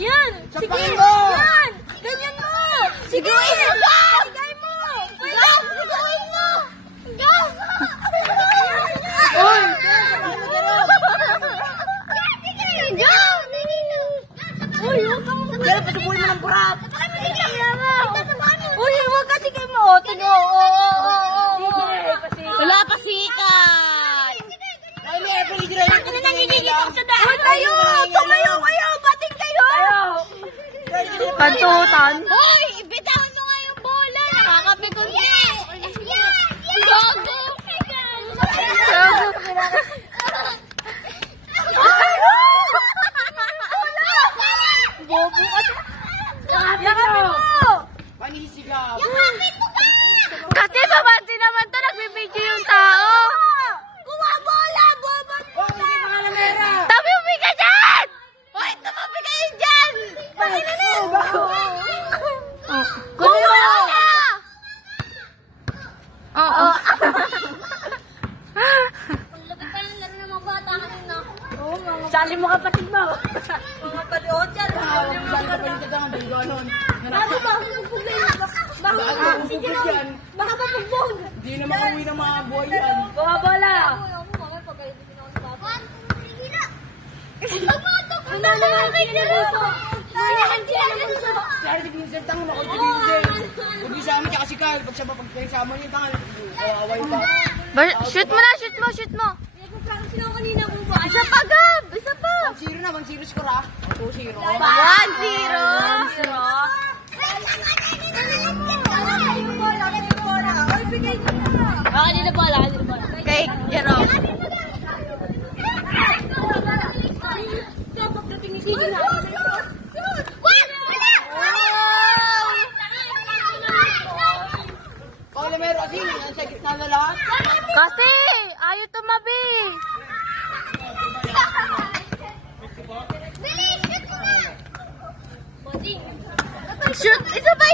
Yan! Sige! Yan! Ganyan mo! Sige! Sigay mo! Sigawin mo! Sigaw! Uy! Sigaw! Uy, huwag kang mag- Pero patubuhin mo ng burap. Uy, huwag ka sigay mo! Wala pa sikat! Ay, may peligro yun. Ano nanginigit ako sa daan? Tayo! Tumayo kayo! Bating kayo! Pantutan! Hoy! Ibitawan nyo nga yung bola! Nakakapikon niya! Gago! Bobo ka! Yakapin mo! Panisigaw. Kasi babansi naman to, nagbibidyo yung tao! Kuha bola! Bobo! Tabi ka dyan! Hoy! Tumabi kayo dyan! Pakina na! Kuha bola! Oo. Paglabi pa ng laro ng mga bata kanina. Oo, mga Sali mo kapatid mo. mga paliot dyan. Sali kapatid ka dyan. Ganon. Bago ba ako pugbog na yun? Sige lang. Baka papugbog. Hindi na makauwi ng mga buhay yan. Kuha bola! Sari si Vincent tango na ko si Vincent. Huwag yung sama siya kasi Kyle. Pag siya mapagkaisama niya tangal. Away pa. Shoot mo na! Shoot mo! Isa pa, Gab! Isa pa! 1-0 na. 1-0 score ah. 2-0. 1-0! Kanina bola. Kay Jerome. Paula meron kasi. Nasa gitna na lahat. Kasi, ayaw tumabi. Shoot! Isa pa!